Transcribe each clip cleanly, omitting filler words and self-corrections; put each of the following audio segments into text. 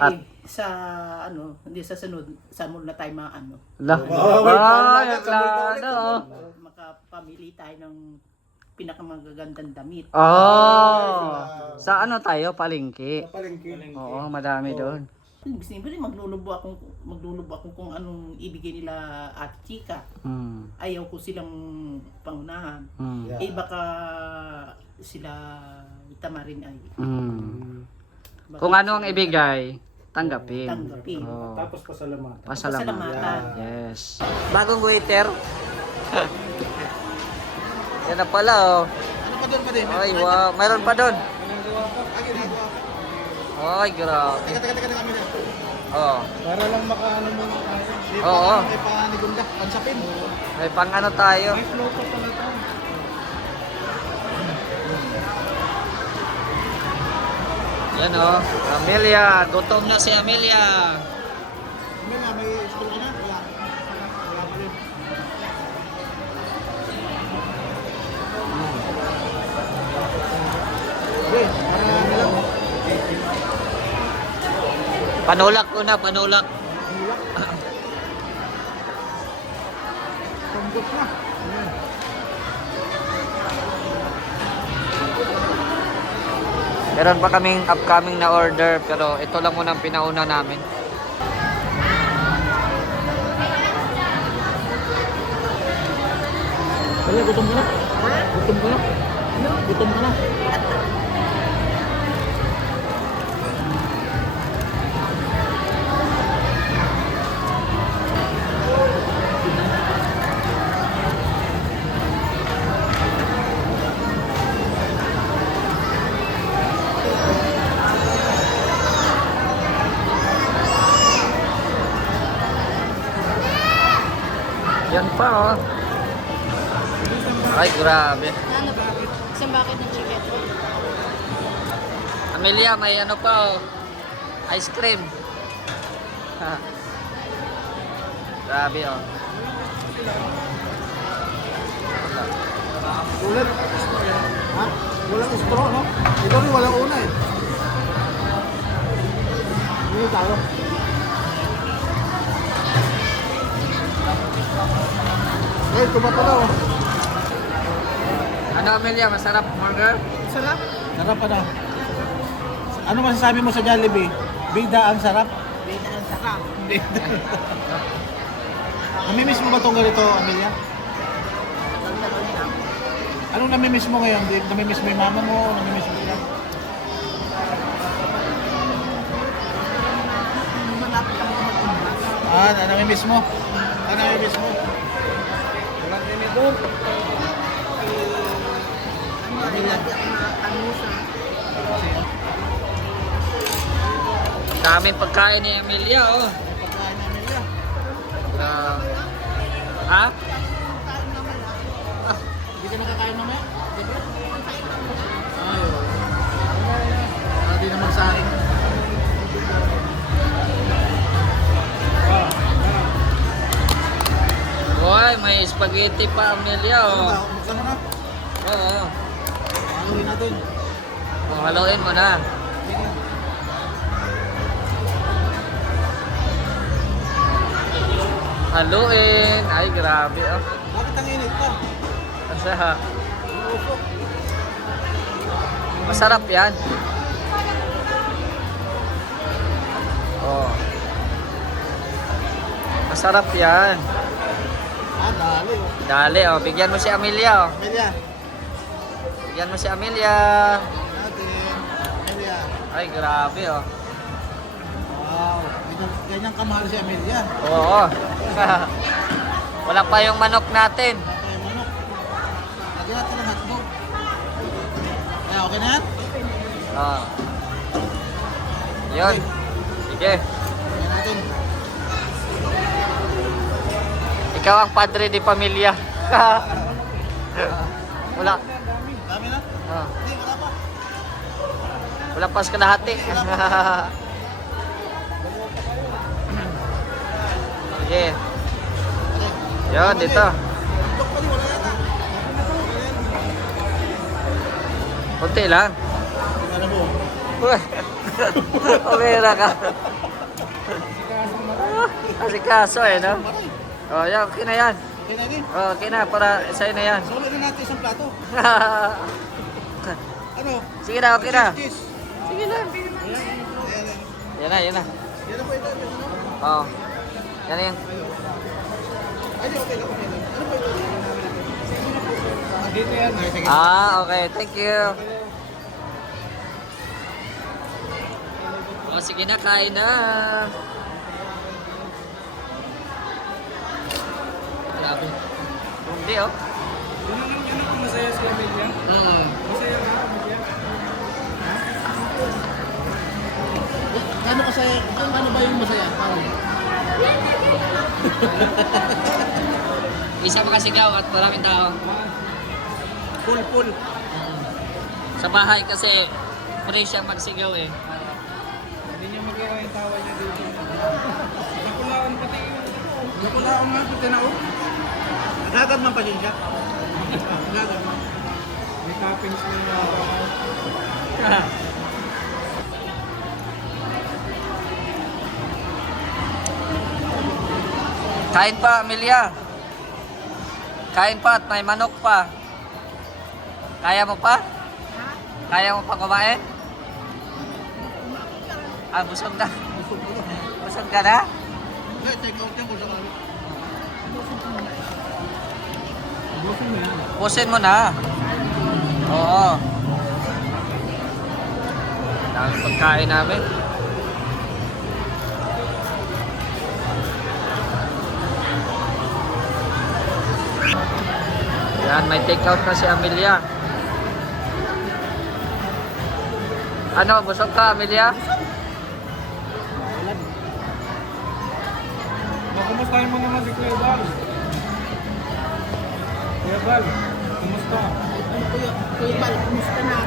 At sa hindi sa sunod, sa mall na tayo maano. Ay, plano. Makapamili tayo ng pinakamagagandang damit. Oh. Sa ano tayo? Palengke. Palengke. Oo, madami doon. Siyempre maglulubo akong kung anong ibigay nila Ate Chika. Hmm. Ayaw ko silang pangunahan. Hmm. Yeah. Baka sila tamarin ay Kung ano ang ibigay, tanggapin. tanggapin. Oh. Tapos pasalamatan. Pasalamatan. Yes. Bagong waiter. Yan na pala oh. Ano pa doon pa din? Ay, wow. Mayroon pa doon. Ay, grabe. Teka kami na. Oh. Para lang makaano mo tayo. Oo. May panigunda, pansapin. May pang ano tayo. May flow pa pala tayo. Yan oh. Amelia. Gutom na si Amelia. May nga, may school ka na? Wala. Wala pa rin. Okay, ano lang? Panulak ko na, panulak. Pambot na. Ayan. Meron pa kaming upcoming na order pero ito lang muna ang pinauna namin. Wala, gutom ka na? Gutom ka na? Gutom ka na? Yan pa oh. Ay, grabe. Ano ba? Isang bucket ng chicken. Amelia, may ano pa oh. Ice cream. Ha. Grabe oh. Ulit. Ha? Walang straw, no? Ito rin walang una eh. Hindi tayo. Eh, tumato na oh. Ano Amelia, masarap burger? Sarap. Sarap ano? Ano masasabi mo sa Jollibee? Bida ang sarap? Beda ang sarap. Namimiss mo ba itong ganito, Amelia? Anong namimiss mo ngayon? Namimiss mo yung mama mo? Namimiss mo yan? Namimiss mo? Namimiss mo? Walang namimiss mo? Daming pagkain ni Amelia oh. Pagkain ni Amelia. Ha? Hindi ka nakakain mamaya? Ayaw. Hindi naman sa akin. Hoy, may spaghetti pa Amelia oh. Buksan mo na. Oo. Haluin natin. Oh, haluin mo na. Haluin. Ay, grabe oh. Bakit ang init pa? Kasi masarap yan. Oh. Masarap yan. Dali oh. Dali oh, bigyan mo si Amelia oh. Amelia. Bigyan mo si Amelia. Natin. Amelia. Ay, grabe oh. Wow. Ganyan kamahal si Amelia. Oo. Wala pa yung manok natin. Patay manok. Lagyan natin ng hotdog. Ay, okay na yan? Oh. Yun. Sige. Lagyan natin. Ikaw ang padre di pamilya. Wala. Dami na? Oh. Hindi, wala pa. Wala pas kalahati. Sige. Yun, dito. Hotdog pa rin, wala yata. Kunti lang. Ano mo? Uy. Umira ka. Asikaso eh, no? Oh, yan, okay na yan. Okay na din. Oh, okay na, para sa'yo na yan. Solo na natin isang plato. Ano? Sige na, okay na. Cheese. Sige na. Ayan. Yan na, yan na. Yan na po ito. Ano? Oh. Yan na yan. Ay, di, okay lang. Okay lang. Ano po ito? Dito yan. Sige. Okay. Thank you. Oh, sige na, kain na. Grabe. Hindi, oh. Yun ang masaya si Amelia. Masaya ka, Amelia. Gano'n kasaya? Ano ba yung masaya? Parang Isa makasigaw at maraming tao. full. Sa bahay kasi free siyang magsigaw eh. Hindi niya magawa yung tawa niya dito. Nakulaan pati yung... Nakulaan nga pati na oh. Agad man pa din siya. Agad man. May toppings na yung... Kain pa, Amelia. Kain pa at may manok pa. Kaya mo pa? Kaya mo pa kumain? Ah, busog na. Busog ka na? Hindi, take out yan kung sakali. Busin mo yan. Pusin mo na. Oo. Dami pagkain namin. Yan, may take out na si Amelia. Ano, busog ka, Amelia? Kumustahin mo naman si Kuya Val. Kuya Val, kumusta? Ano Kuya Bal, kumusta na?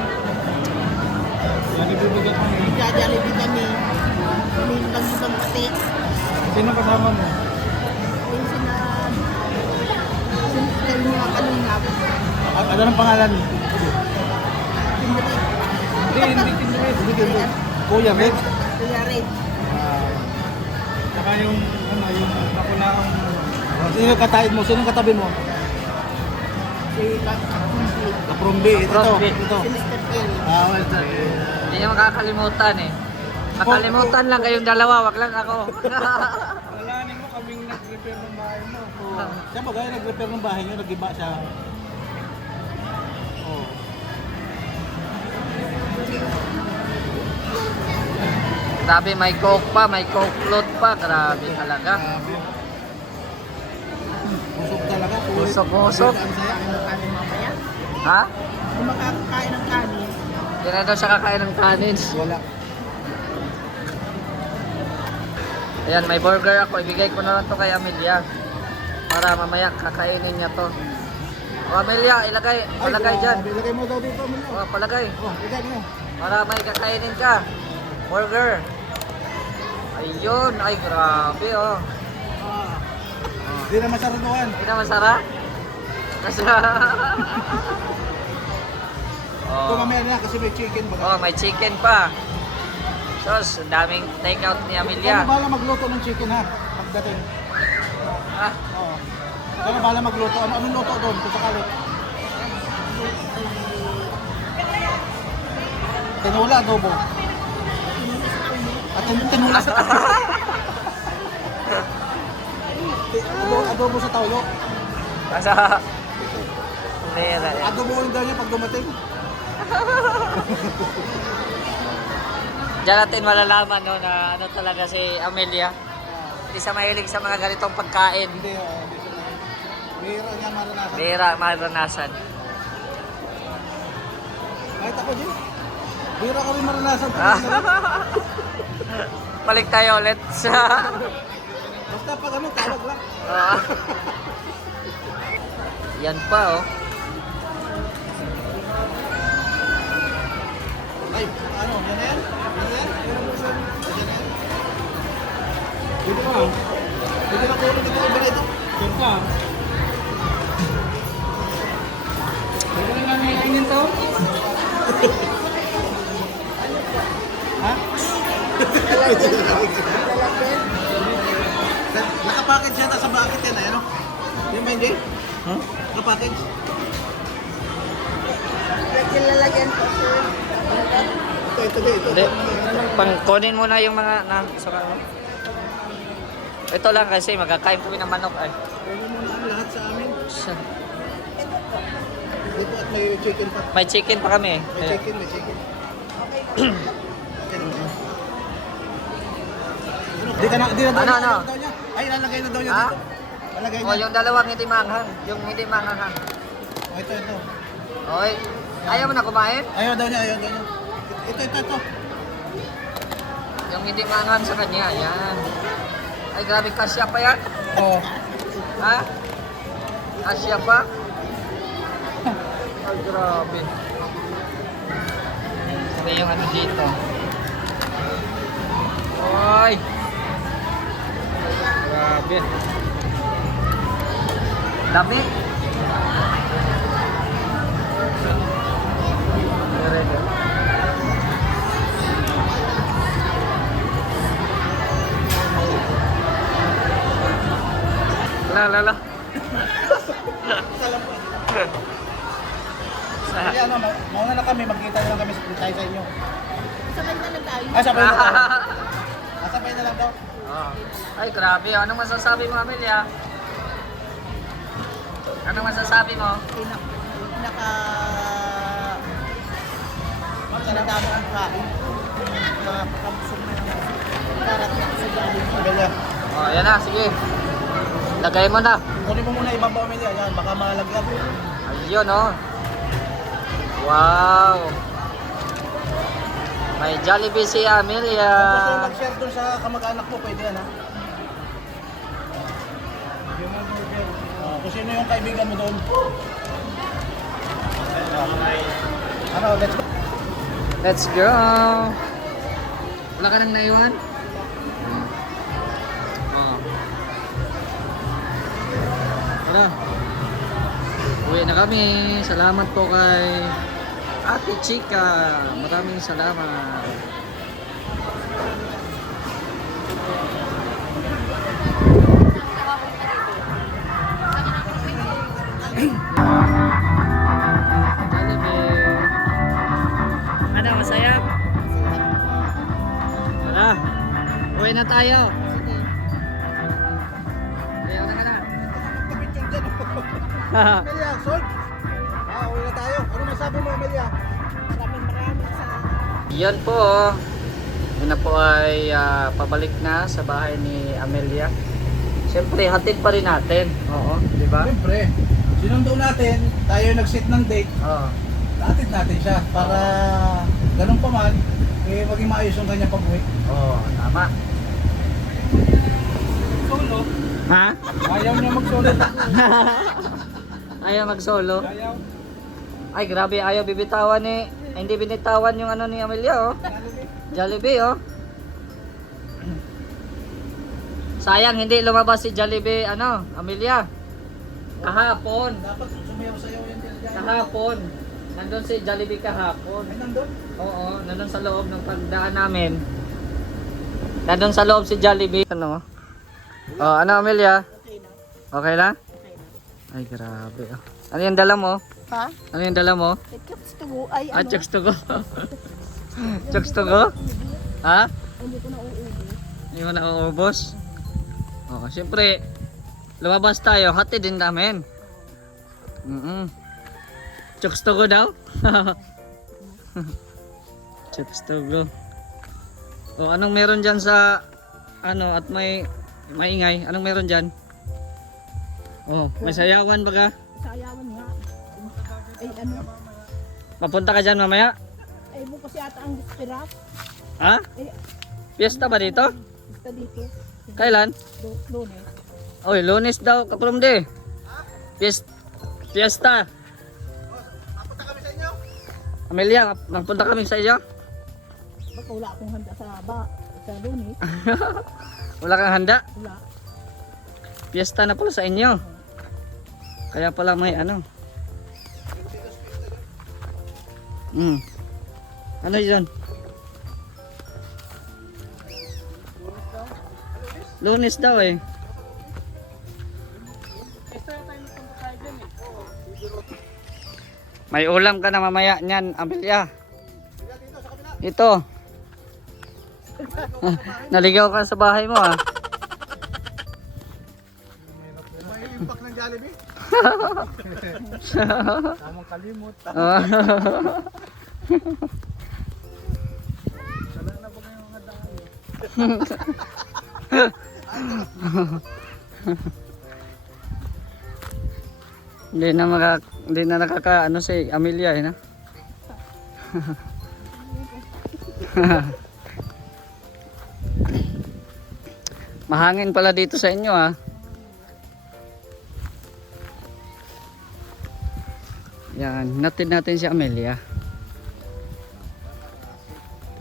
Yan, ibubugat mo yun. Nagja-jollibee kami. Kami lang ibang pati. Sino kasama mo? Yung sinistay mga kalingap. Ano ang pangalan? Kindred. Hindi Kindred. Kuya Red. Kuya Red. Saka yung, yung nakunaang... Sino yung kataid mo? Sino yung katabi mo? Si Kakumbi. Kaprumbi. Ito. Kaprumbi. Ito. Si Mr. Kel. Well done. Hindi niya makakalimutan eh. Makalimutan lang kayong dalawa, wag lang ako. Alalahanin mo kaming nag-repair ng bahay mo. Siya ba gaya nag-repair ng bahay niyo? Nag-iba siya. Oh. Grabe, may coke pa, may coke float pa. Grabe talaga. Busog talaga. Busog-busog. Ang saya ang kanin mamaya. Ha? Kung makakain ng kanin, Hindi na daw siya kakain ng kanin. Wala. Ayan, may burger ako. Ibigay ko na lang to kay Amelia. Para mamaya kakainin niya to. O Amelia, palagay dyan. Ilagay mo daw dito. Amelia. O, palagay. Oh, ilagay mo. Para may kakainin ka. Burger. Ayun, ay grabe oh. Hindi na masaraduhan. Hindi na masarap? Kasi... Ito oh. mamaya na kasi may chicken ba? Oh, may chicken pa. Sos, daming take out ni Ikaw Amelia. na bahala magluto ng chicken ha. Pagdating. Ah, Oo. Ikaw na bahala magluto. Anong luto doon? Kung sakali. Tinula, adobo. At tinula sa adobo sa tawlo. Asa... Nera yan. Adobo yung daw niya pag dumating. Diyan natin malalaman no, na ano talaga si Amelia. Hindi siya mahilig sa mga ganitong pagkain. Hindi, hindi siya na. Bihira niya maranasan. Bira maranasan. Kahit ako din. Bihira ko rin maranasan. Balik tayo ulit sa... Basta pag ano, tawag lang. Oo. Yan pa oh. Ay, ano, yan na yan? Yan na yan? Yan na yan? Dito ka. Dito na tulog dito. Iba na ito. Diyan ka. Dito na namin kainin to. Ha? Nakapackage yata sa bucket yan, ano? Yung ba yun, Jay? Huh? Nakapackage? Lalagyan po, sir. Ito. Hindi. Kunin mo na yung mga saka mo. Ito lang kasi magkakain kami ng manok ay. Pwede mo na ang lahat sa amin. Siya. Dito at may chicken pa. May chicken pa kami. May chicken. Di na Ano? daw niya. Ay, lalagay na daw niya Ha? dito. Lalagay O niya. yung dalawang hindi manghang. Yung hindi manghang. Oh, ito. Oy. Ayaw mo na kumain? Ayaw daw niya. Ito. Yung hindi manghang sa kanya. Yan. Ay grabe kasya pa yan. Oh. Ha? Kasya pa? Ay grabe. Sabi yung ano dito. Oy. Grabe. Dami. La. Kasi ano, mauna na kami, magkita na lang kami tayo sa inyo. Sabay na lang tayo. Sabay na lang. Sabay na lang daw. Oh. Ay, grabe. Anong masasabi mo, Amelia? Anong masasabi mo? Magkaradami ang kain. Nakakabusog na naman. Darating ako sa Jollibee. Amelia, Oh, yan na. Sige. Lagay mo na. kunin mo muna ibang Amelia. Yan, baka malagyan. Ayun, oh. Wow. May Jollibee si Amelia. Kung gusto mo mag-share doon sa kamag-anak mo, pwede yan ha. Kung sino yung kaibigan mo doon. Ano, let's go. Let's go. Wala ka nang naiwan? Oh. Tara. Uwi na kami. Salamat po kay Ate Chika. Maraming salamat. Jollibee. Ano, masaya? Tara. Uwi na tayo. Ayaw na ka na. Amelia, sold? Uwi na tayo. Ano masabi mo, Amelia? Maraming salamat. Yan po. Yun na po ay pabalik na sa bahay ni Amelia. Siyempre, hatid pa rin natin. Oo, di ba? Siyempre, sinundo natin, tayo nag-set ng date, Oo. natin siya para ganun pa man, maging maayos yung kanyang pag-uwi. Oo, tama. Solo? Ha? Ayaw niya mag-solo. Ayaw mag-solo. Ayaw. Ay, grabe. Ayaw bibitawan ni... Hindi binitawan yung ano ni Amelia, oh. Jollibee, oh. Sayang, hindi lumabas si Jollibee, ano, Amelia. Kahapon. Dapat sumayaw sa'yo yan dyan. Kahapon. Nandun si Jollibee kahapon. Ay, nandun? Oo, nandun sa loob ng pagdaan namin. Nandun sa loob si Jollibee. Ano? Oh, ano Amelia? Okay na? Ay, grabe. Oh. Ano yung dala mo? Ha? Ano yung dala mo? Chokes to go. Ay, Ah, ano? chokes to go. Chokes to go? Ha? Hindi ko na uuwi. Hindi mo na uubos? Oo, syempre, lumabas tayo, hati din namin. Chokes to go daw? Chokes to go. O, anong meron dyan sa, ano, at may maingay? Anong meron dyan? Oh, may sayawan baga? Sayawan nga. Ay, ano? Papunta ka dyan mamaya? Ay, bukas yata ang giraffe. Ha? Ay, Fiesta ba dito? basta dito. Kailan? Lunes. Oy, Lunes daw, kapromde. Fiesta. Napunta kami sa inyo? Amelia, magpunta kami sa iyo. Baka wala akong handa sa Lunes. Wala kang handa? Wala. Fiesta na pala sa inyo. Kaya pala may ano. Ano yun? Lunes daw eh. May ulam ka na mamaya niyan, Amelia. Ito. Naligaw ka sa bahay mo ah. May impact ng Jollibee. Tamang kalimot. Wala na ba kayong mga daan? Hindi na nakaka ano si Amelia eh na. Mahangin pala dito sa inyo ah. Yan, natin natin si Amelia.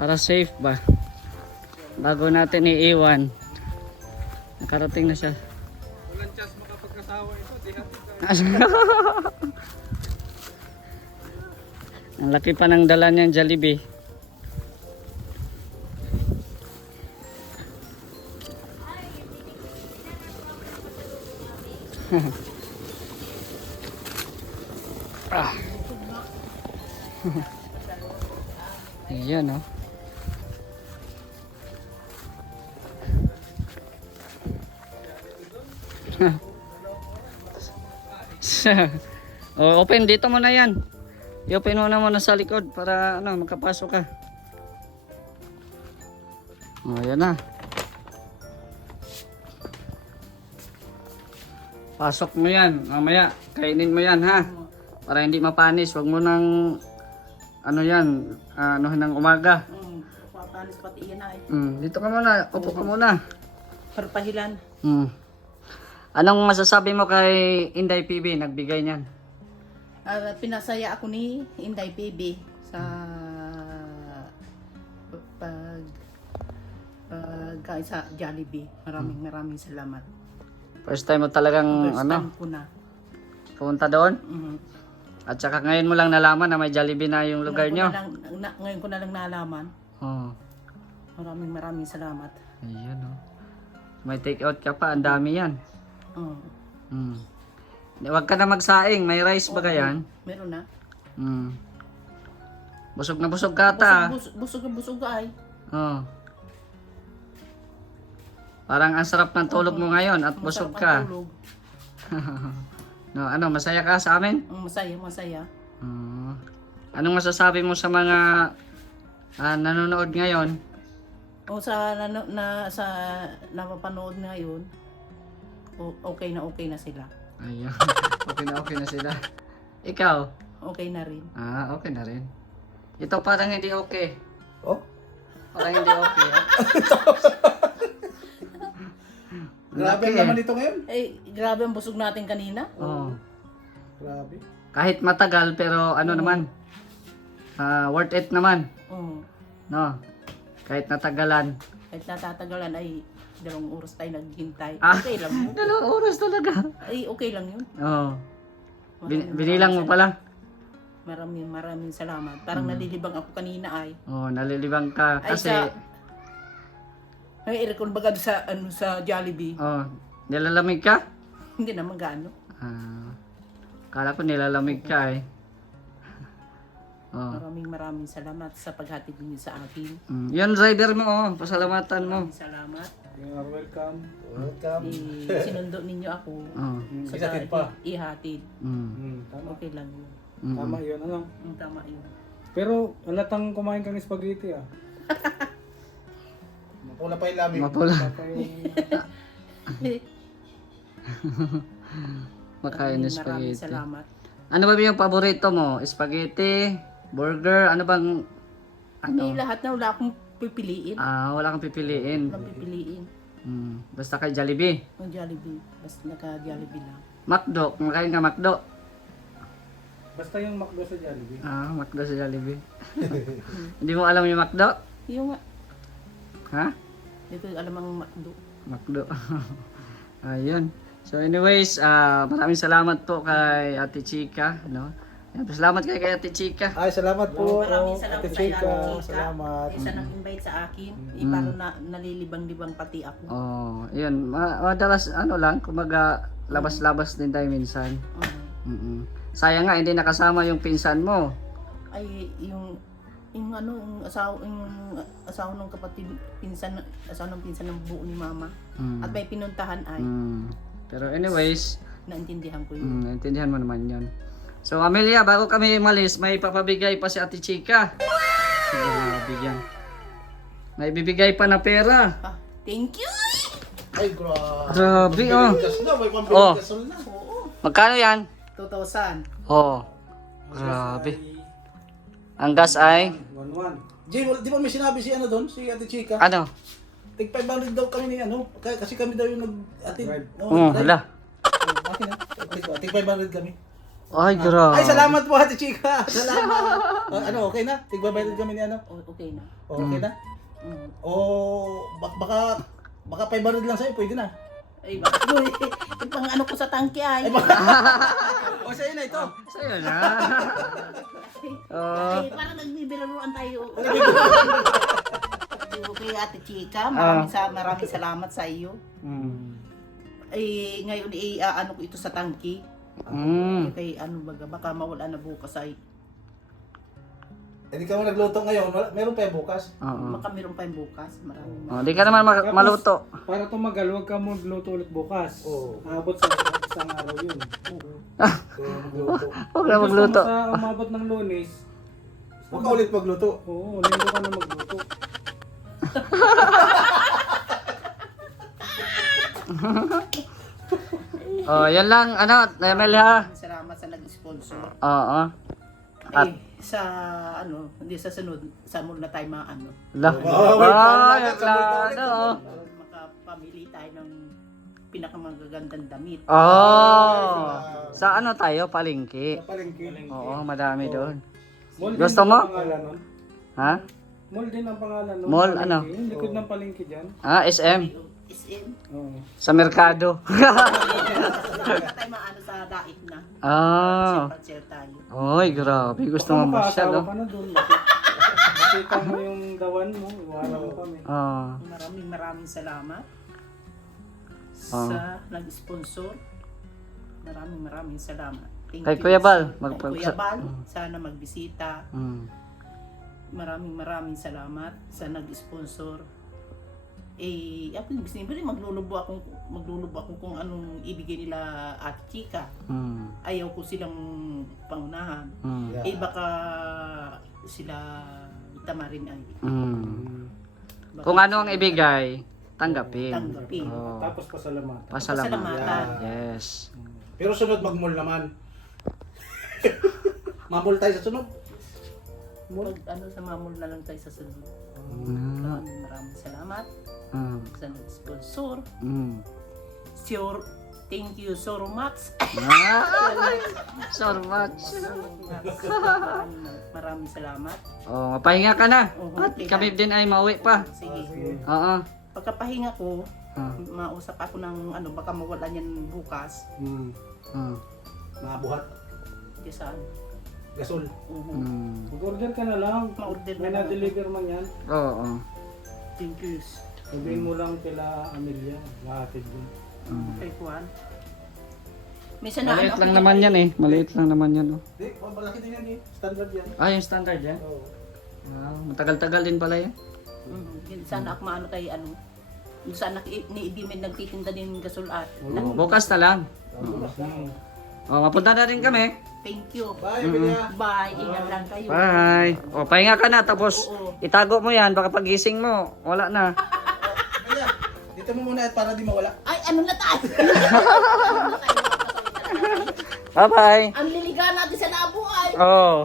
Para safe ba? Bago natin iiwan. Nakarating na siya. Walang chance makapagkasawa ito. Di natin Ang laki pa ng dala niyang Jollibee. Ah. Ayan oh. Oh, open dito mo na yan. I-open mo na muna sa likod para ano, makapasok ka. Oh, ayan na. Pasok mo yan. Mamaya, kainin mo yan ha. Para hindi mapanis. Huwag mo nang ano yan, anuhin ng umaga. Papanis pati yan ay. Dito ka muna. Upo ka muna. Parpahilan. Anong masasabi mo kay Inday PB? Nagbigay niyan. Pinasaya ako ni Inday PB sa pagkain sa Jollibee. Maraming salamat. First time mo talagang First ano, time ko na. pumunta doon? Mhm. At saka ngayon mo lang nalaman na may Jollibee na yung lugar nyo? Ngayon ko na lang nalaman. Oh. Maraming salamat. Ayan oh. May take out ka pa, ang dami yan. Oh. Huwag ka na magsaing, may rice ba yan? Meron na. Busog na busog ka ata. Busog ka ay. Oh. Parang ang sarap ng tulog mo ngayon at busog Masarap ka. ang tulog. No, ano, masaya ka sa amin? Masaya. Anong masasabi mo sa mga nanonood ngayon? O sa napapanood ngayon, okay na sila. Ayun. Okay na sila. Ikaw? Okay na rin. Okay na rin. Ito parang hindi okay. Oh? Parang hindi okay. Grabe ang laman ito ngayon. Grabe ang busog natin kanina. Oh. Grabe. Kahit matagal pero ano naman, worth it naman. Oo. No? Kahit natagalan. Kahit natatagalan ay 2 oras tayo naghintay. Ah. Okay lang yun. 2 oras talaga. Ay, okay lang yun. Oh. Binilang mo pala. Maraming salamat. Parang nalilibang ako kanina ay. Oh, nalilibang ka Ay, kasi may aircon baga sa Jollibee. oh, nilalamig ka? Hindi naman gaano. Kala ko nilalamig ka eh. Oh. Maraming salamat sa paghatid niyo sa akin. Yun rider mo oh, pasalamatan mo. Maraming salamat. You are welcome. Welcome. Sinundo ninyo ako. Oh. Ihatid pa. Ihatid. Tama. Okay lang yun. Tama yun. Ano? Tama yun. Pero alatang kumain kang spaghetti ah. Mapula pa yung labi. Mapula. Makain ng Maraming spaghetti. salamat. Ano ba yung paborito mo? Spaghetti? Burger? Ano bang May lahat na wala akong pipiliin. wala kang pipiliin. Walang pipiliin. Basta kay Jollibee. Ang Jollibee. Basta naka-Jollibee lang. McDo, kumakain ka McDo. Basta yung McDo sa Jollibee. McDo sa Jollibee. Hindi mo alam yung McDo? Yung nga. Ha? Hindi ko alam ang McDo. McDo. Ayun. So anyways, maraming salamat po kay Ate Chika, no? Yan, salamat kay Ate Chika. Ay, salamat po. Maraming salamat Ate sa Chika. Chika. Salamat. Isa nag-invite sa akin. Parang nalilibang-libang pati ako. Oh, yun. Madalas ano lang, kumaga labas-labas din tayo minsan. Mm-mm. Sayang nga hindi nakasama yung pinsan mo. Ay, yung asawa ng kapatid, asawa ng pinsan ng buo ni mama. At may pinuntahan ay, Pero anyways, naintindihan ko yun. naintindihan mo naman yun. So Amelia, bago kami malis, may papabigay pa si Ate Chika. Grabe yan. May bibigay pa na pera. Ah, thank you! Ay, grabe. Grabe oh. Gas na, may Oh. pambiling gasol na. Oo, Magkano yan? 2,000. Oh, grabe. Ang gas ay? 1-1. Jay, di ba may sinabi si ano doon, si Ate Chika? Ano? Tig 500 daw kami ni ano, kasi kami daw yung nag-atid. Hala. Akin na. Tig 500 kami. Ay, grabe. Ay, salamat po Ate Chika. Salamat. Ano, okay na? Tig 500 kami ni ano? Okay na. Okay na? Baka 500 lang sa'yo, pwede na. Ay, bakit mo yung pang ano ko sa tangke ay. O, sa'yo na ito. Sa'yo na. Oh. Ay, parang nagbibilaruan tayo. Okay, Ate Chika, maraming salamat sa iyo. Ay, ngayon ano ko ito sa tangke. Kay ano baga, baka mawala na bukas ay. Hindi ka mo nagluto ngayon, meron pa yung bukas. Baka meron pa yung bukas. Maraming. Di ka naman maluto. Para tumagal, huwag ka magluto ulit bukas. Oo. Abot sa isang araw yun. Kaya magluto. Huwag na magluto. Gusto mo sa umabot ng Lunes, Huwag ka ulit magluto. oo, linggo ka na magluto. Oh, yan lang, ano, Amelia. Salamat sa nag-sponsor. Oo. Eh, sa ano, hindi sa sunod, sa mall na tayo maano. Lah. Oh, Ay, plano. Makapamili tayo ng pinakamagagandang damit. Oh. Sa ano tayo, palengke. Palengke. Oo, madami doon. Mall Gusto din mo? ang pangalan nun. Ha? Mall din ang pangalan nun. Mall, Palengke. ano? Yung likod ng palengke dyan. SM. SM. Oo. Sa merkado. Sa tayo maano sa dait na. Ah. Share tayo. Oy, grabe. Gusto mo Baka masyal, makaasawa oh. ka na doon. Makita mo yung dawan mo, iwanan mo kami. Ah. Maraming salamat sa nag-sponsor. Maraming salamat. Thank Kay you. Kuya Bal, Kay Kuya Bal, sana magbisita. Maraming salamat sa nag-sponsor. Ako siyempre maglulubo ako kung anong ibigay nila Ate Chika. Ayaw ko silang pangunahan. Baka sila tamarin ay. Baka Kung ano ang ibigay, tanggapin. tanggapin. Oh. Tapos pasalamatan. Pasalamatan. Yes. Pero sunod mag-mall naman. Mamall tayo sa sunod. Sa mamul na lang tayo sa sunod. Maraming salamat sa nag-sponsor. Thank you so much. So much. Maraming salamat. Oh, mapahinga ka na. Oo, At okay kami na. din ay mauwi pa. Sige. Oo. Pagkapahinga ko, Ah. mausap ako ng baka mawala niyan bukas. Ah. Mabuhat. Di saan? Gasol. Mag-order ka na lang. Ma-order May na lang. na-deliver man yan. Oo. Thank you. Sabihin mo lang kila Amelia, mahatid din. Kay Juan. Minsan na Maliit lang naman yan eh. Maliit lang naman yan. Oh. Hindi, malaki din yan eh. Standard yan. Yung standard yan? Oo. Wow, matagal-tagal din pala yan. Sana ako maano kay sana ni Ibimen nagtitinda din gasol at. Oh, bukas na lang. Oh, mapunta na rin kami. Thank you. Bye, Belia. Bye. Ingat lang kayo. Bye. O, pahinga ka na. Tapos, Oo. itago mo yan. Baka pagising mo, wala na. Belia, dito mo muna at para di mawala. Ay, ano na tayo? Bye-bye. Ang liligawan natin sa labo ay. Oh.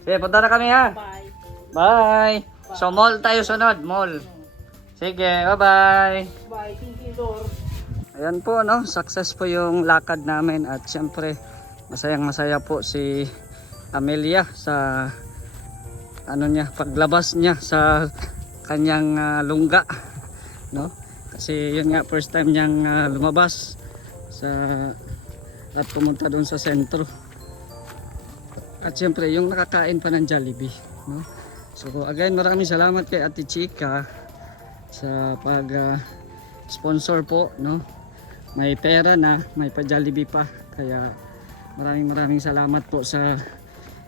Sige, punta na kami ha. Bye. Bye. So, mall tayo sunod. Mall. Sige, bye-bye. Bye. Thank you, Lord. Ayan po, no? Success po yung lakad namin. At syempre, masayang-masaya po si Amelia sa paglabas niya sa kanyang lungga, no? Kasi yun nga, first time niyang lumabas at pumunta doon sa sentro. At siyempre yung nakakain pa ng Jollibee, no? So again, maraming salamat kay Ate Chika sa pag sponsor po, no? May pera na, may pa Jollibee pa. Kaya maraming salamat po sa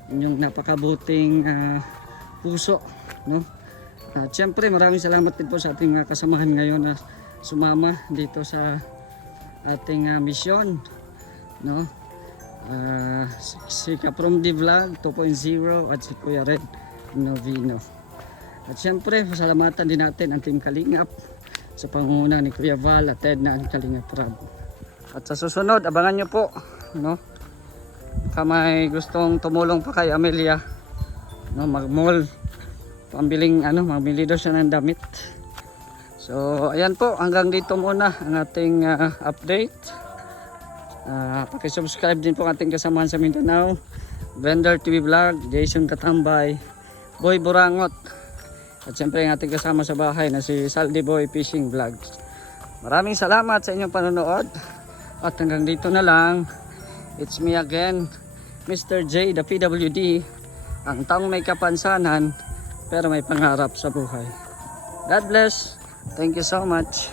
inyong napakabuting puso, no? At siyempre maraming salamat din po sa ating kasamahan ngayon na sumama dito sa ating misyon, no? Si Kaprom D Vlog 2.0 at si Kuya Red Novino. At siyempre pasalamatan din natin ang Team Kalingap sa pangunguna ni Kuya Val at Ted na ang Kalingap Rob. At sa susunod abangan nyo po, no? May gustong tumulong pa kay Amelia, no, mag-mall pambiling mamili daw siya ng damit. So ayan po, hanggang dito muna ang ating update. Paki-subscribe din po ang ating kasamahan sa Mindanao, Vendor TV Vlog, Jason Katambay, Boy Burangot, at siyempre ang ating kasama sa bahay na si Saldi Boy Fishing Vlogs. Maraming salamat sa inyong panonood at hanggang dito na lang. It's me again, Mr. J, the PWD, ang taong may kapansanan pero may pangarap sa buhay. God bless. Thank you so much.